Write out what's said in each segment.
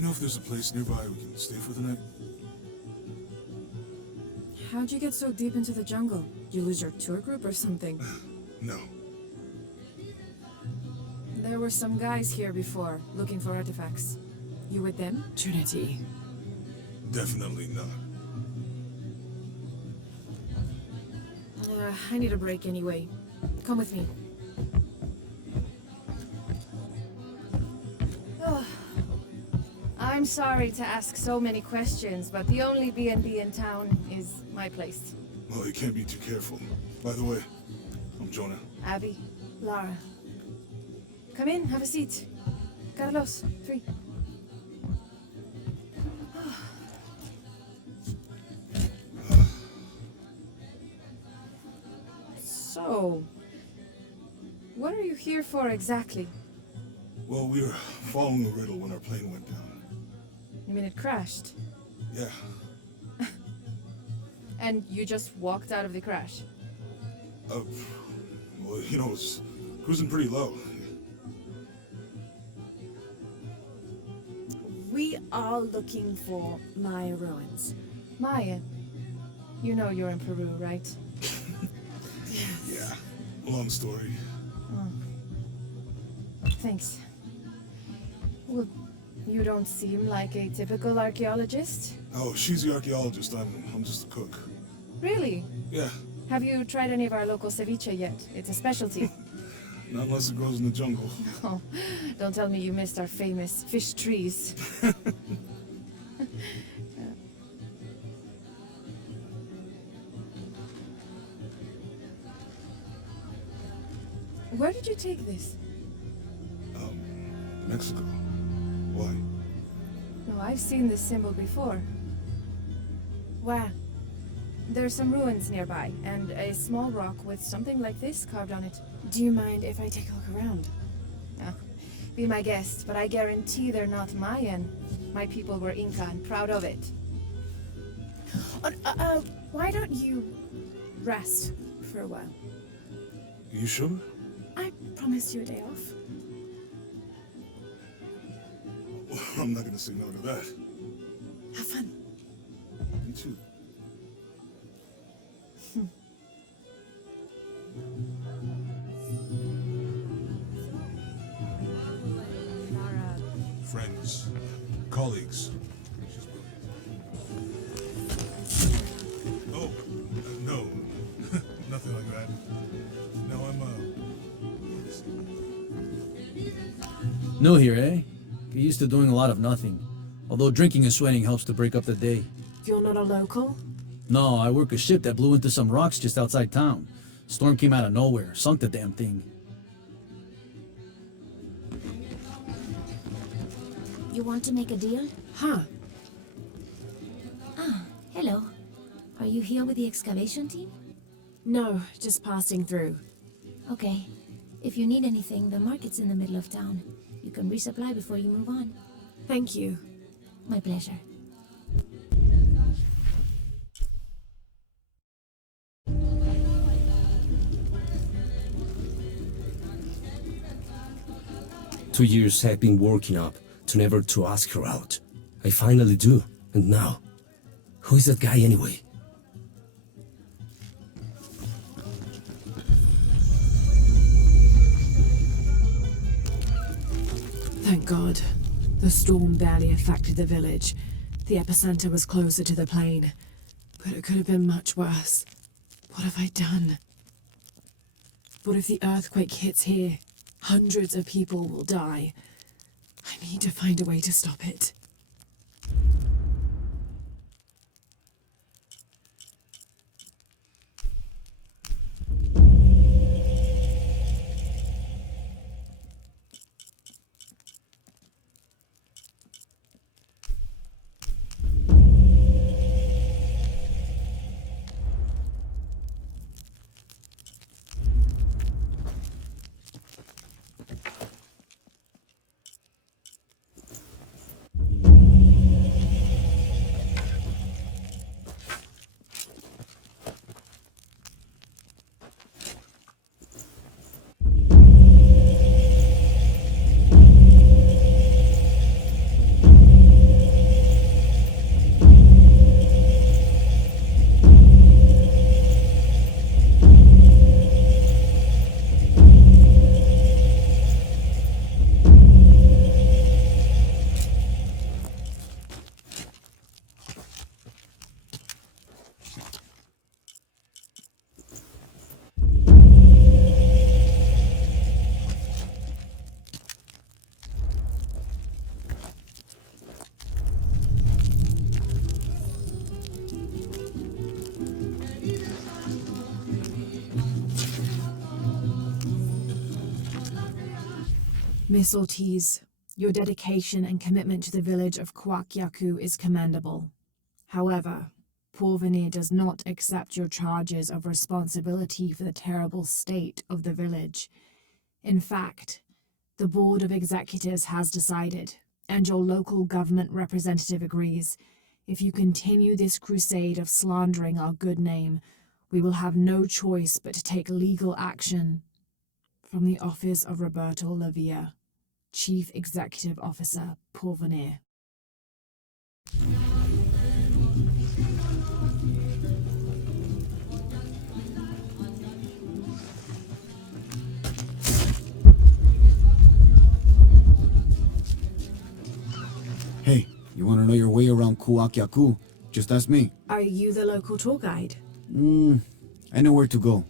you know if there's a place nearby we can stay for the night? How'd you get so deep into the jungle? You lose your tour group or something? No. There were some guys here before, looking for artifacts. You with them? Trinity. Definitely not. I need a break anyway. Come with me. I'm sorry to ask so many questions, but the only B&B in town is my place. Well, you can't be too careful. By the way, I'm Jonah. Abby, Lara. Come in, have a seat. Carlos, 3. So, what are you here for exactly? Well, we were following a riddle when our plane went down. You mean it crashed? Yeah. And you just walked out of the crash? Well, you know, it was cruising pretty low. We are looking for Maya ruins. Mayan. You know you're in Peru, right? Yeah. Long story. Thanks. Well, you don't seem like a typical archaeologist. Oh, she's the archaeologist. I'm just a cook. Really? Yeah. Have you tried any of our local ceviche yet? It's a specialty. Not unless it grows in the jungle. Oh, don't tell me you missed our famous fish trees. Where did you take this? Mexico. Why? No, I've seen this symbol before. Where? There's some ruins nearby, and a small rock with something like this carved on it. Do you mind if I take a look around? Ah, be my guest, but I guarantee they're not Mayan. My people were Inca and proud of it. Why don't you rest for a while? You sure? I promised you a day off. Well, I'm not gonna say no to that. Have fun. You too. Friends, colleagues. Oh, no, nothing like that. No, New here, eh? Get used to doing a lot of nothing. Although drinking and sweating helps to break up the day. You're not a local? No, I work a ship that blew into some rocks just outside town. Storm came out of nowhere, sunk the damn thing. You want to make a deal? Huh. Ah, hello. Are you here with the excavation team? No, just passing through. Okay. If you need anything, the market's in the middle of town. You can resupply before you move on. Thank you. My pleasure. Two years I've been working up to never to ask her out. I finally do, and now, who is that guy anyway? Thank God. The storm barely affected the village. The epicenter was closer to the plain. But it could have been much worse. What have I done? What if the earthquake hits here? Hundreds of people will die. I need to find a way to stop it. Miss Ortiz, your dedication and commitment to the village of Kwakyaku is commendable. However, Porvenir does not accept your charges of responsibility for the terrible state of the village. In fact, the Board of Executives has decided, and your local government representative agrees, if you continue this crusade of slandering our good name, we will have no choice but to take legal action. From the office of Roberto Lavia, Chief Executive Officer, Porvenir. Hey, you want to know your way around Kuakyaku? Just ask me. Are you the local tour guide? I know where to go,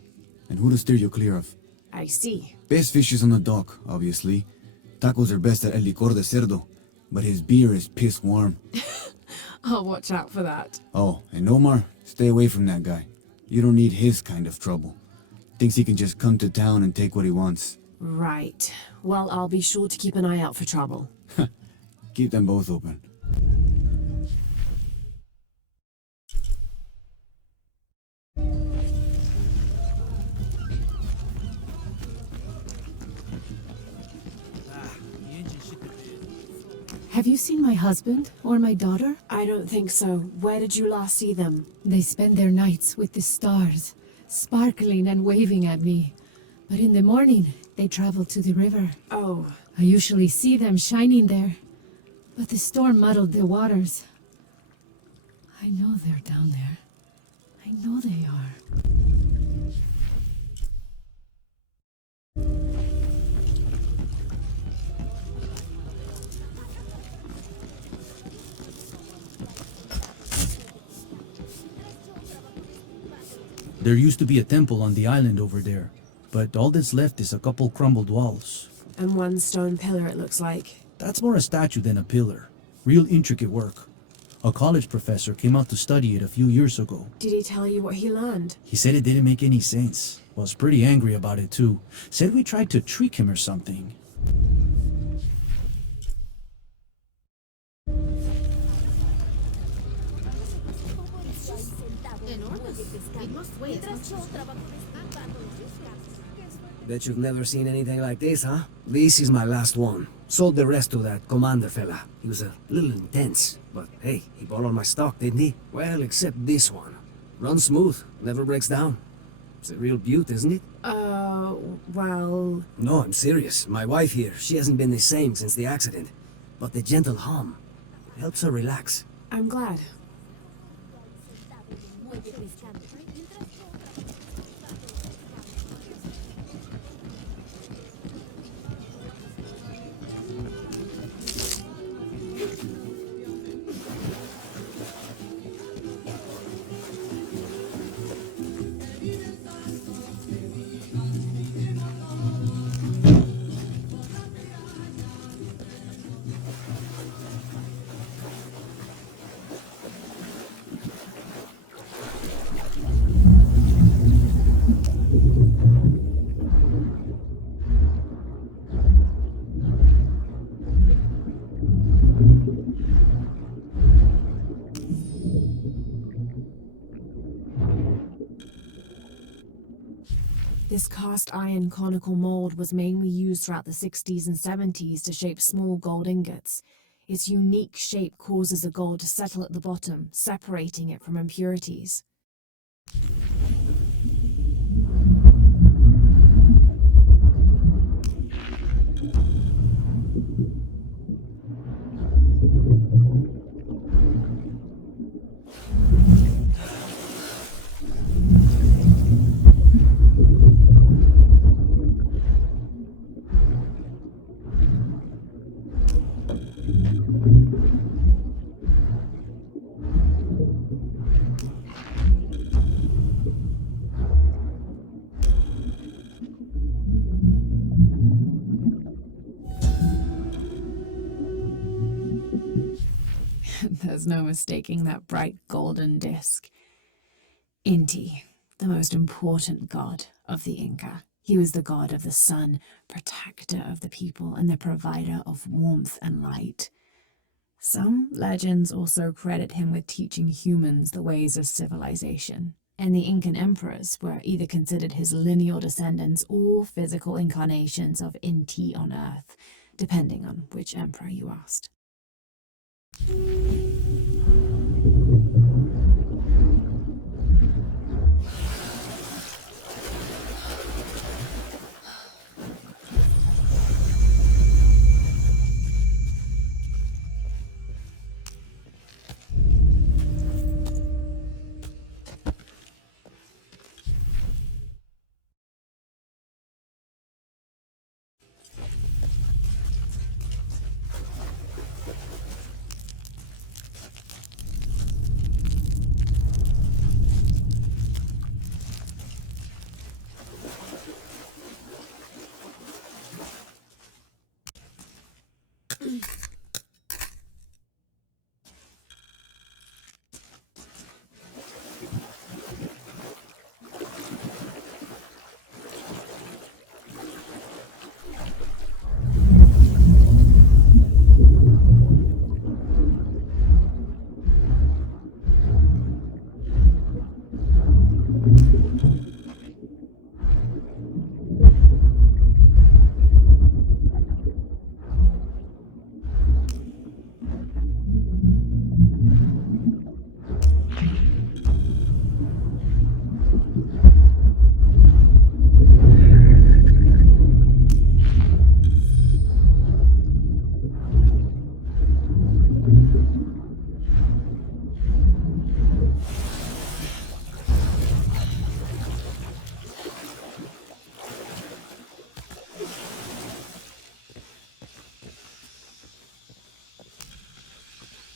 and who to steer you clear of. I see. Best fish is on the dock, obviously. Tacos are best at El Licor de Cerdo, but his beer is piss warm. I'll watch out for that. Oh, and Omar, stay away from that guy. You don't need his kind of trouble. Thinks he can just come to town and take what he wants. Right. Well, I'll be sure to keep an eye out for trouble. Keep them both open. Have you seen my husband or my daughter? I don't think so. Where did you last see them? They spend their nights with the stars, sparkling and waving at me. But in the morning, they travel to the river. Oh, I usually see them shining there. But the storm muddled the waters. I know they're down there. I know they are. There used to be a temple on the island over there, but all that's left is a couple crumbled walls. and one stone pillar it looks like. That's more a statue than a pillar. Real intricate work. A college professor came out to study it a few years ago. Did he tell you what he learned? He said it didn't make any sense. Was pretty angry about it too. Said we tried to trick him or something. Bet you've never seen anything like this, huh? This is my last one. Sold the rest to that commander fella. He was a little intense, but hey, he bought all my stock, didn't he? Well, except this one. Runs smooth, never breaks down. It's a real beaut, isn't it? Well... No, I'm serious. My wife here, she hasn't been the same since the accident. But the gentle hum helps her relax. I'm glad. This cast iron conical mold was mainly used throughout the 60s and 70s to shape small gold ingots. Its unique shape causes the gold to settle at the bottom, separating it from impurities. There's no mistaking that bright golden disc. Inti, the most important god of the Inca. He was the god of the sun, protector of the people, and the provider of warmth and light. Some legends also credit him with teaching humans the ways of civilization, and the Incan emperors were either considered his lineal descendants or physical incarnations of Inti on Earth, depending on which emperor you asked.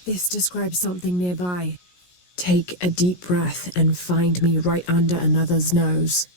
This describes something nearby. Take a deep breath and find me right under another's nose.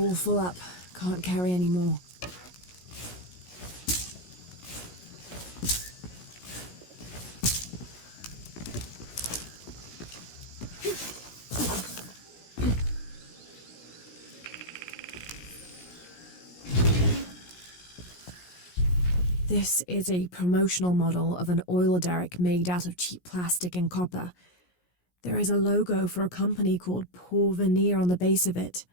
All full up. Can't carry any more. This is a promotional model of an oil derrick made out of cheap plastic and copper. There is a logo for a company called Porvenir on the base of it.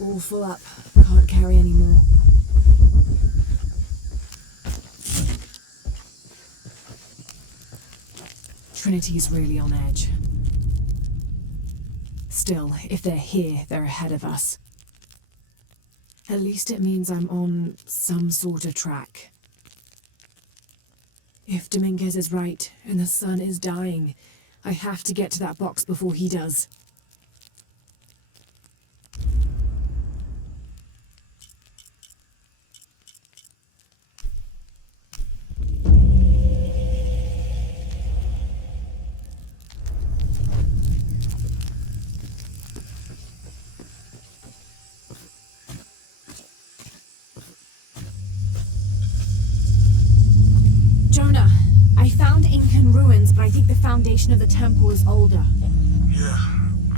All full up. Can't carry any more. Trinity's really on edge. Still, if they're here, they're ahead of us. At least it means I'm on some sort of track. If Dominguez is right, and the sun is dying, I have to get to that box before he does. Jonah, I found Incan ruins, but I think the foundation of the temple is older. Yeah,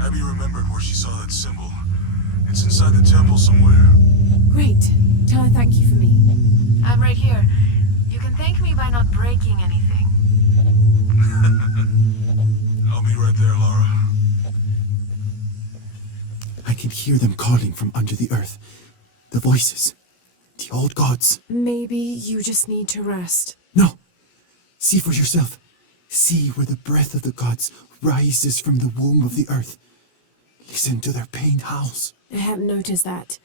Abby remembered where she saw that symbol. It's inside the temple somewhere. Great. Tell her thank you for me. I'm right here. You can thank me by not breaking anything. I'll be right there, Lara. I can hear them calling from under the earth. The voices. The old gods. Maybe you just need to rest. No! See for yourself. See where the breath of the gods rises from the womb of the earth. Listen to their pained howls. I hadn't noticed that.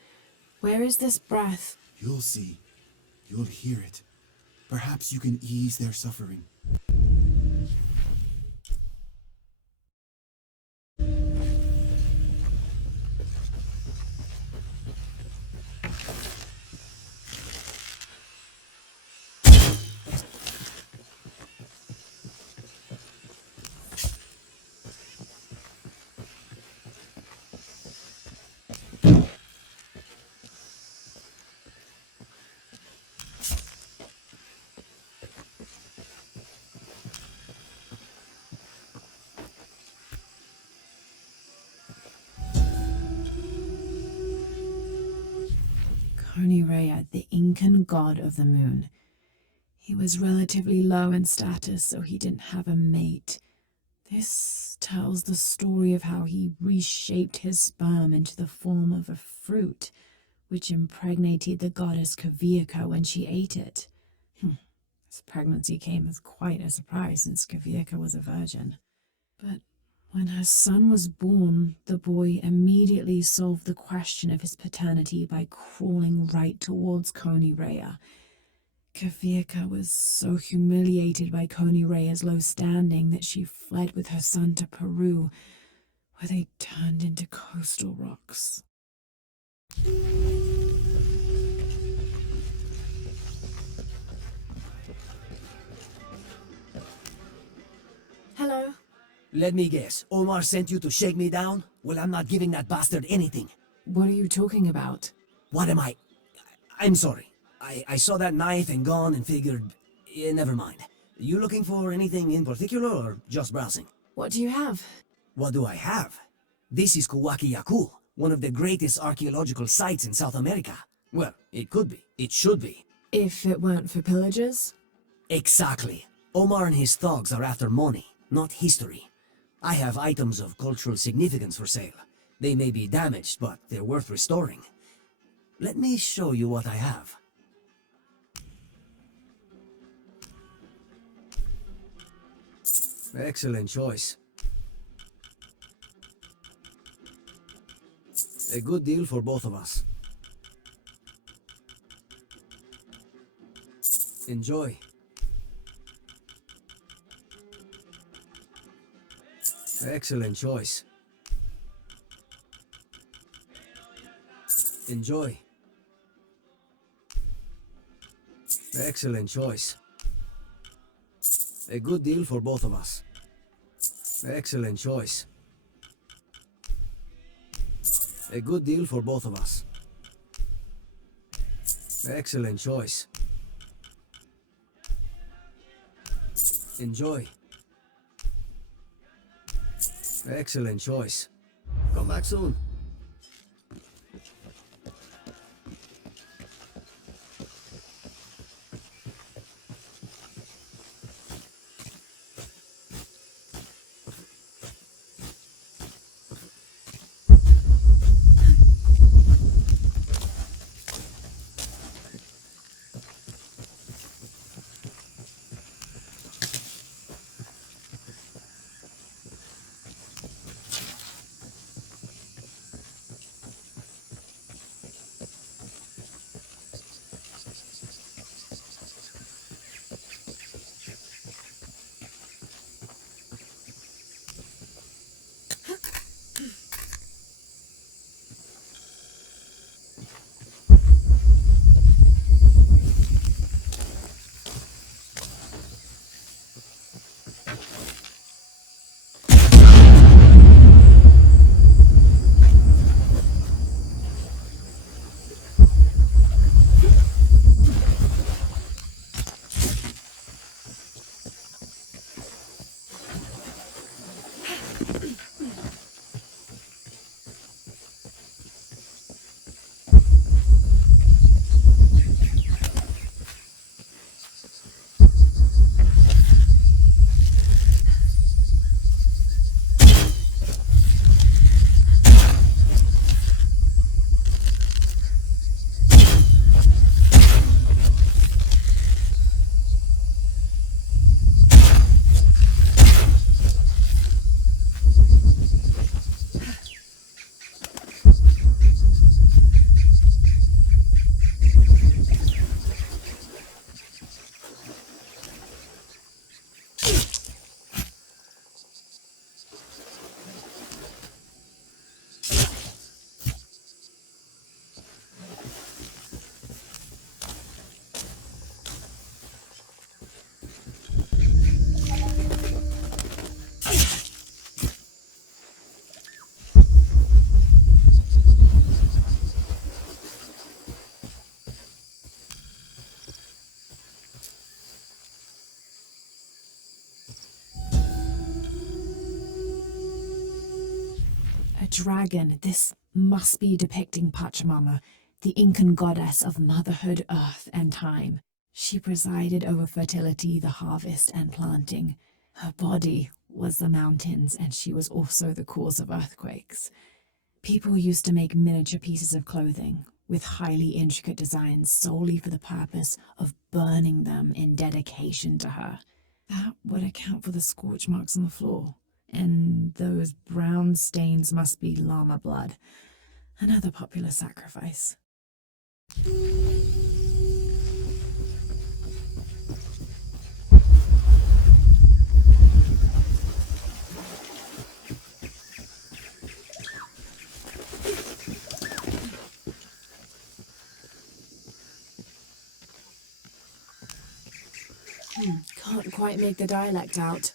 Where is this breath? You'll see. You'll hear it. Perhaps you can ease their suffering. Rea, the Incan god of the moon. He was relatively low in status, so he didn't have a mate. This tells the story of how he reshaped his sperm into the form of a fruit, which impregnated the goddess Kavika when she ate it. His pregnancy came as quite a surprise since Kavika was a virgin. But when her son was born, the boy immediately solved the question of his paternity by crawling right towards Rea. Kavika was so humiliated by Rea's low standing that she fled with her son to Peru, where they turned into coastal rocks. Hello? Let me guess. Omar sent you to shake me down? Well, I'm not giving that bastard anything. What are you talking about? What am I? I'm sorry. I saw that knife and gun and figured, never mind. You looking for anything in particular or just browsing? What do you have? What do I have? This is Kuwaki one of the greatest archaeological sites in South America. Well, it could be. It should be. If it weren't for pillagers? Exactly. Omar and his thugs are after money, not history. I have items of cultural significance for sale. They may be damaged, but they're worth restoring. Let me show you what I have. Excellent choice. A good deal for both of us. Enjoy. Excellent choice. Enjoy. Excellent choice. A good deal for both of us. Excellent choice. A good deal for both of us. Excellent choice. Enjoy. Excellent choice. Come back soon. Dragon. This must be depicting Pachamama, the Incan goddess of motherhood, earth, and time. She presided over fertility, the harvest, and planting. Her body was the mountains, and she was also the cause of earthquakes. People used to make miniature pieces of clothing with highly intricate designs solely for the purpose of burning them in dedication to her. That would account for the scorch marks on the floor. And those brown stains must be llama blood, another popular sacrifice. Can't quite make the dialect out.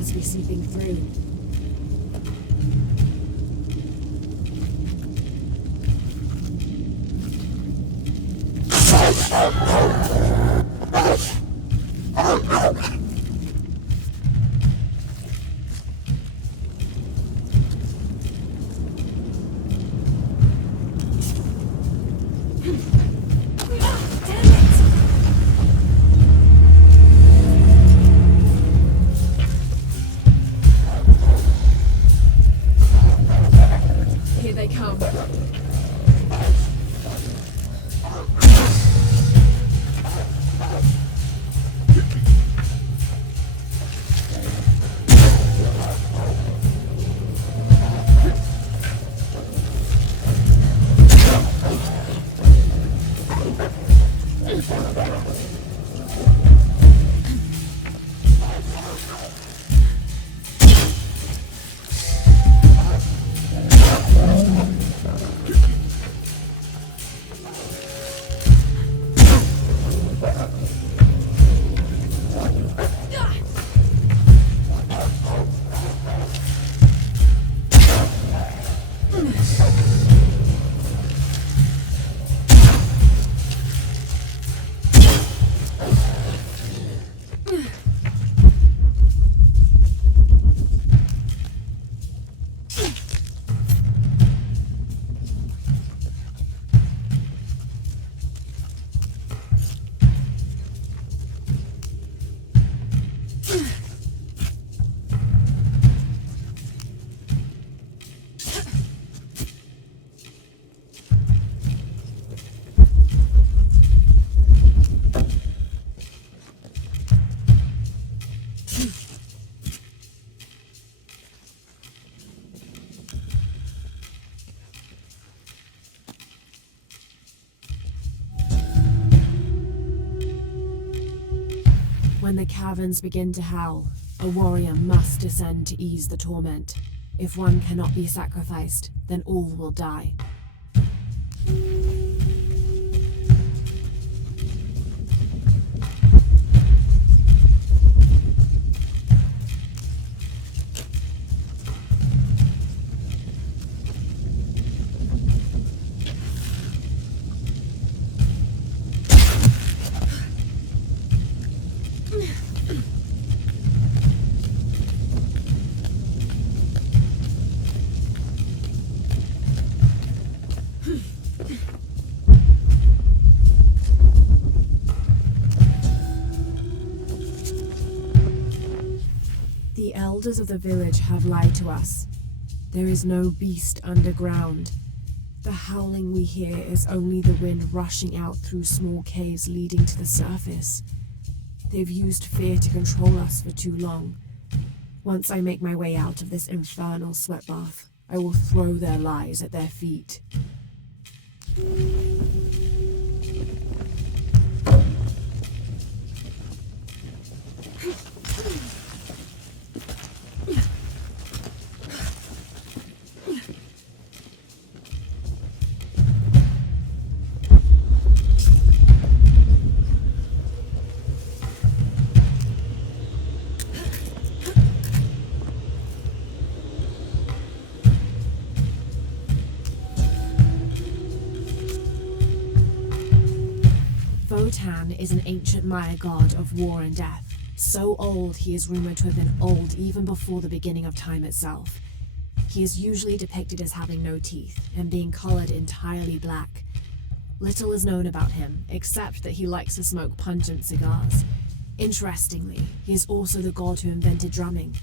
must be seeping through. Here they come. When the caverns begin to howl, a warrior must descend to ease the torment. If one cannot be sacrificed, then all will die. elders of the village have lied to us. There is no beast underground. The howling we hear is only the wind rushing out through small caves leading to the surface. They've used fear to control us for too long. Once I make my way out of this infernal sweat bath, I will throw their lies at their feet. Votan is an ancient Maya god of war and death. So old, he is rumored to have been old even before the beginning of time itself. He is usually depicted as having no teeth and being colored entirely black. Little is known about him, except that he likes to smoke pungent cigars. Interestingly, he is also the god who invented drumming.